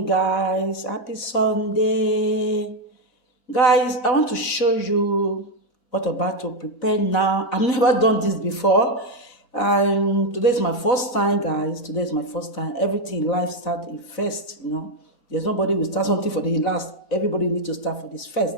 morning, guys. Happy Sunday. Guys, I want to show you what I'm about to prepare now. I've never done this before. Today's my first time, guys. Today's my first time. Everything in life starts first, There's nobody will start something for the last. Everybody needs to start for this first.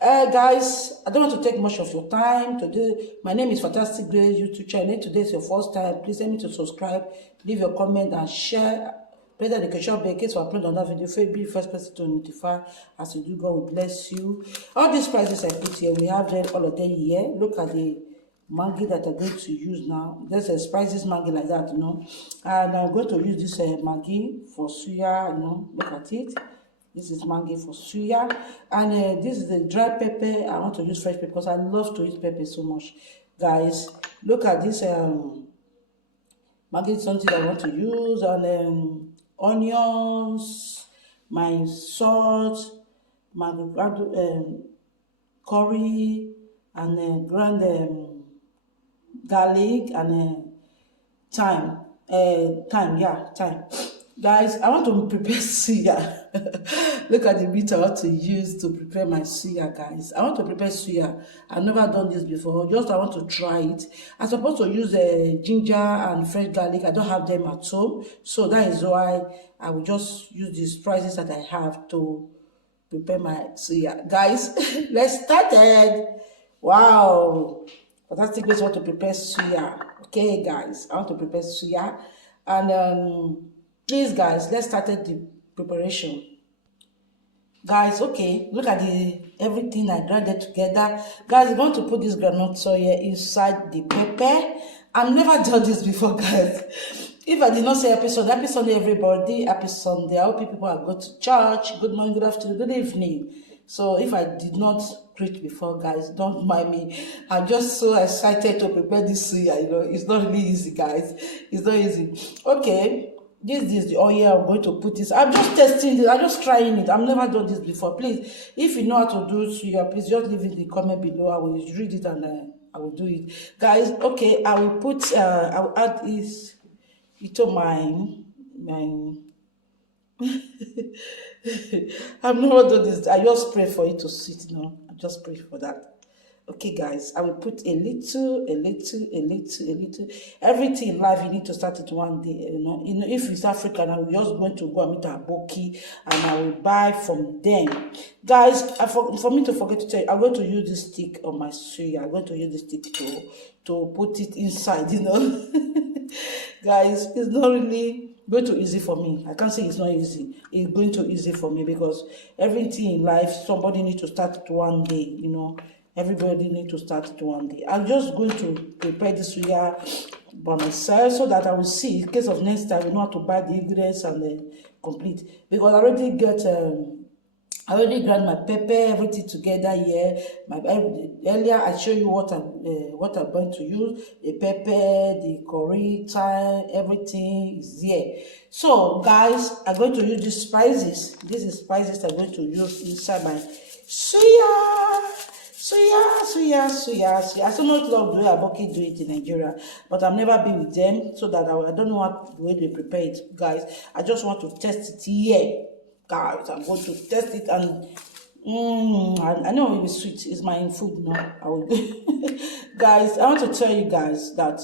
Guys, I don't want to take much of your time today. My name is Fantastic Grace YouTube channel. Today is your first time. Please help me to subscribe, leave your comment and share. Press the notification bell in case you upload another video. Faith be the first person to notify as you do. God will bless you. All these prices I put here, we have them all of them here. Look at the Maggi that I'm going to use now. There's a spices Maggi like that, And I'm going to use this Maggi for suya, Look at it. This is Maggi for suya. And this is the dry pepper. I want to use fresh pepper because I love to eat pepper so much. Guys, look at this Maggi is something I want to use. And onions, my salt, my curry, and ground garlic and thyme. Thyme. Guys, I want to prepare suya. Look at the meat I want to use to prepare my suya, guys. I want to prepare suya. I've never done this before. Just I want to try it. I'm supposed to use ginger and fresh garlic. I don't have them at home. So that is why I will just use the spices that I have to prepare my suya. Guys, let's start it. Wow. Fantastic Grace want to prepare suya. Okay, guys. I want to prepare suya. And please, guys, let's start the preparation. Guys, okay, look at everything I grinded together. Guys, I'm going to put this groundnut soya inside the pepper. I've never done this before, guys. If I did not say happy Sunday, everybody. Happy Sunday. I hope people are going to church. Good morning, good afternoon, good evening. So if I did not preach before, guys, don't mind me. I'm just so excited to prepare this suya. It's not really easy, guys. It's not easy. Okay. This is the oil I'm going to put this. I'm just testing this. I'm just trying it. I've never done this before. Please, if you know how to do suya, please just leave it in the comment below. I will read it and I will do it. Guys, okay, I will add this into my I've never done this. I just pray for it to sit now. I just pray for that. Okay, guys, I will put a little. Everything in life, you need to start it one day. If it's African, I'm just going to go and meet a Aboki and I will buy from them. Guys, for me to forget to tell you, I'm going to use this stick on my suya. I'm going to use this stick to put it inside, Guys, it's not really going to easy for me. I can't say it's not easy. It's going to easy for me because everything in life, somebody needs to start it one day, Everybody need to start it one day. I'm just going to prepare this suya by myself so that I will see. In case of next time, I know how to buy the ingredients and complete. Because I already grind my pepper, everything together here. Earlier I showed you what I'm going to use. The pepper, the curry, thyme, everything is here. So guys, I'm going to use these spices. This is spices I'm going to use inside my suya. Suya. I so much love the way Aboki do it in Nigeria, but I've never been with them, so that I don't know the way they prepare it, guys. I just want to test it here, guys. I'm going to test it, and I know it will be sweet. It's my food now. I will. Guys, I want to tell you guys that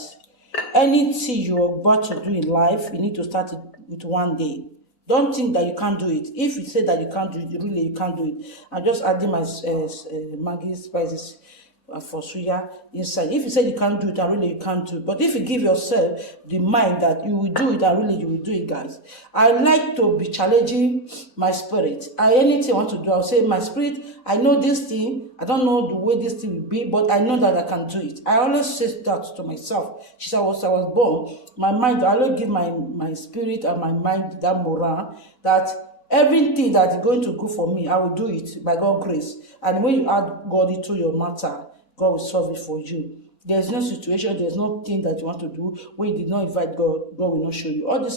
anything you're about to do in life, you need to start it with one day. Don't think that you can't do it. If you say that you can't do it, you can't do it. I'm just adding my Maggi spices for suya inside. If you say you can't do it, and really you can't do it. But if you give yourself the mind that you will do it, and really you will do it, guys. I like to be challenging my spirit. Anything I want to do, I'll say, my spirit, I know this thing. I don't know the way this thing will be, but I know that I can do it. I always say that to myself. She said, once I was born, my mind, I always give my spirit and my mind that morale that everything that is going to go for me, I will do it by God's grace. And when you add God into your matter, God will solve it for you. There's no situation, there's no thing that you want to do when you did not invite God, God will not show you. All these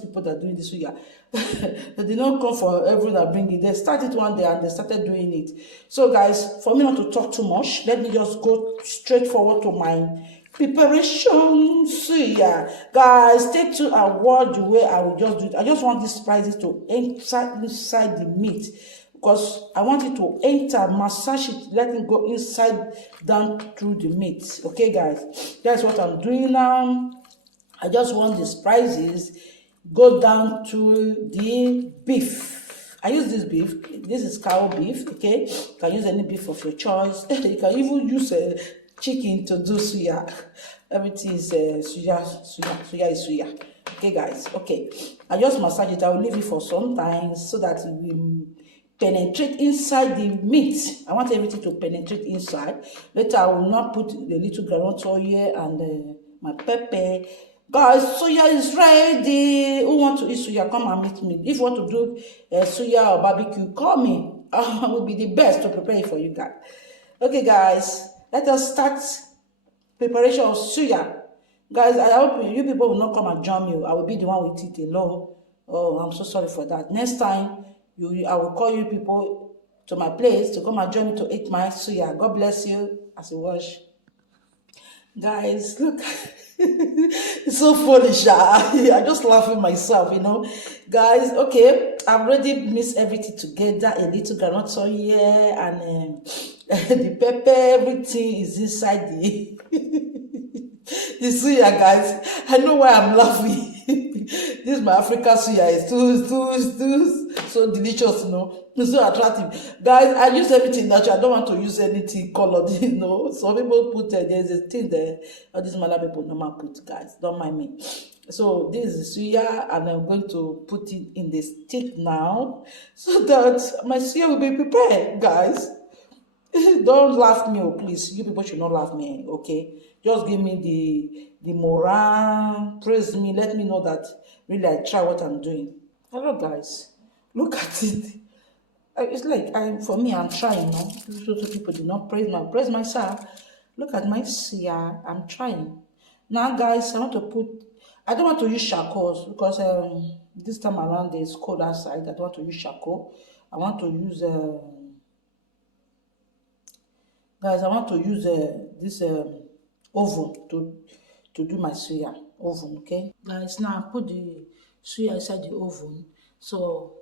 people that are doing this, they did not come for everyone that bring it. They started one day and they started doing it. So guys, for me not to talk too much, let me just go straight forward to my preparation suya. Guys, stay tuned and watch the way I will just do it. I just want these spices to enter inside the meat, because I want it to enter, massage it, let it go inside down through the meat. Okay, guys, that's what I'm doing now. I just want the spices go down to the beef. I use this beef. This is cow beef. Okay, you can use any beef of your choice. You can even use a chicken to do suya. Everything is suya is suya. Okay, guys. Okay, I just massage it. I will leave it for some time so that it will penetrate inside the meat. I want everything to penetrate inside. Later, I will not put the little groundnut oil and my pepper. Guys, suya is ready. Who want to eat suya? Come and meet me. If you want to do suya or barbecue, call me. I will be the best to prepare it for you guys. Okay, guys, let us start preparation of suya. Guys, I hope you people will not come and join me. I will be the one with it alone. Oh, I'm so sorry for that. Next time, I will call you people to my place to come and join me to eat my suya. God bless you as you watch. Guys, look. It's so funny, I just laughing myself, Guys, okay, I've already mixed everything together, a little groundnut oil and the pepper, everything is inside the the suya, guys. I know why I'm laughing. This my African suya is too so delicious, It's so attractive. Guys, I use everything natural. I don't want to use anything colored, Some people put there's a thing there. All these Mala people normal put, guys. Don't mind me. So this is suya, and I'm going to put it in the stick now so that my suya will be prepared, guys. Don't laugh me, please. You people should not laugh me, okay? Just give me the morale, praise me, let me know that really I try what I'm doing. Hello, guys. Look at it. It's like for me, I'm trying. So people do not praise myself. Look at my suya. I'm trying. Now, guys, I don't want to use charcoal because this time around it's cold outside. I don't want to use charcoal. I want to use guys, I want to use this oven to do my suya. Oven, okay? Guys, now I put the suya inside the oven. So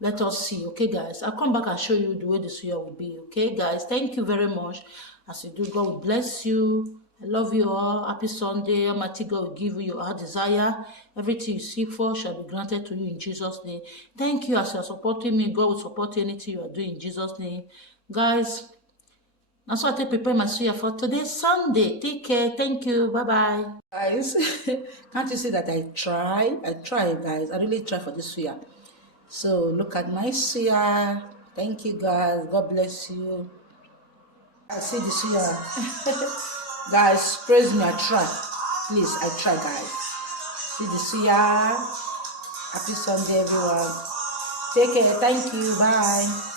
let us see, okay, guys? I'll come back and show you the way the suya will be, okay, guys? Thank you very much. As you do, God will bless you. I love you all. Happy Sunday. Almighty God will give you your heart desire. Everything you seek for shall be granted to you in Jesus' name. Thank you as you are supporting me. God will support anything you are doing in Jesus' name. Guys, that's what I prepare my suya for today, Sunday. Take care. Thank you. Bye-bye. Guys, can't you see that I try? I try, guys. I really try for this suya. So look at my suya. Thank you, guys. God bless you. I see the suya. Guys, praise me. I try. Please, I try, guys. See the suya. Happy Sunday, everyone. Take care. Thank you. Bye.